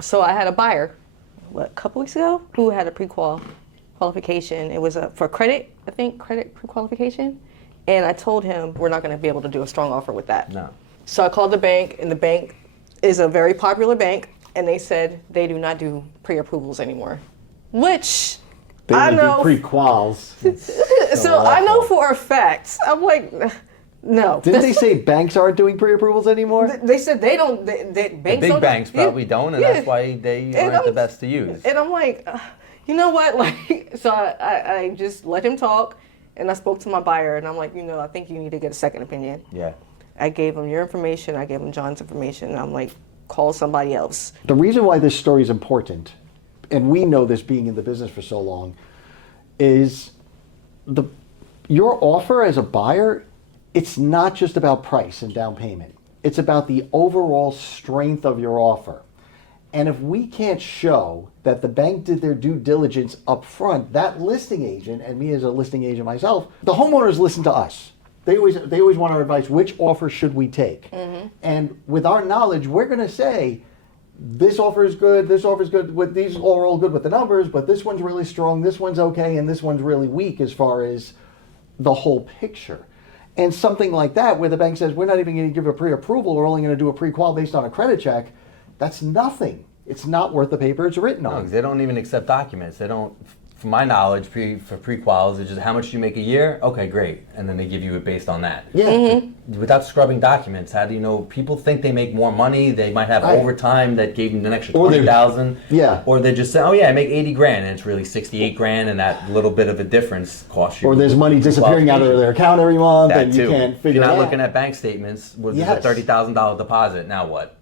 So I had a buyer, a couple weeks ago, who had a qualification. It was for credit, I think, credit pre-qualification. And I told him we're not going to be able to do a strong offer with that. No. So I called the bank, and the bank is a very popular bank, and they said they do not do pre-approvals anymore, which They I would know. do pre-quals. So I know for a fact. I'm like, no. Didn't they say banks aren't doing pre-approvals anymore? They said they don't. They, The banks big don't, banks probably don't, and yeah. that's why they And aren't the I'm- best to use. And I'm like, you know what? Like, so I just let him talk, and I spoke to my buyer, and I'm like, I think you need to get a second opinion. Yeah. I gave him your information. I gave him John's information. And I'm like, call somebody else. The reason why this story is important, and we know this being in the business for so long, is your offer as a buyer, it's not just about price and down payment. It's about the overall strength of your offer. And if we can't show that the bank did their due diligence up front, that listing agent, and me as a listing agent myself, the homeowners listen to us. They always want our advice, which offer should we take? And with our knowledge, we're going to say, this offer is good, this offer is good, these are all good with the numbers, but this one's really strong, this one's okay, and this one's really weak as far as the whole picture. And something like that, where the bank says, we're not even going to give a pre-approval, we're only going to do a pre-qual based on a credit check, that's nothing. It's not worth the paper it's written No, on. 'cause they don't even accept documents. They don't, from my knowledge, for pre-quals, it's just how much do you make a year? Okay, great. And then they give you it based on that. Yeah. Without scrubbing documents, how do you know? People think they make more money. They might have Right. overtime that gave them an extra Or they- 20,000. Yeah. Or they just say, oh yeah, I make 80 grand, and it's really 68 grand, and that little bit of a difference costs you. Or there's money disappearing out of their account every month, That and too. you can't If figure you're it not out. looking at bank statements with Yes. a $30,000 deposit, now what?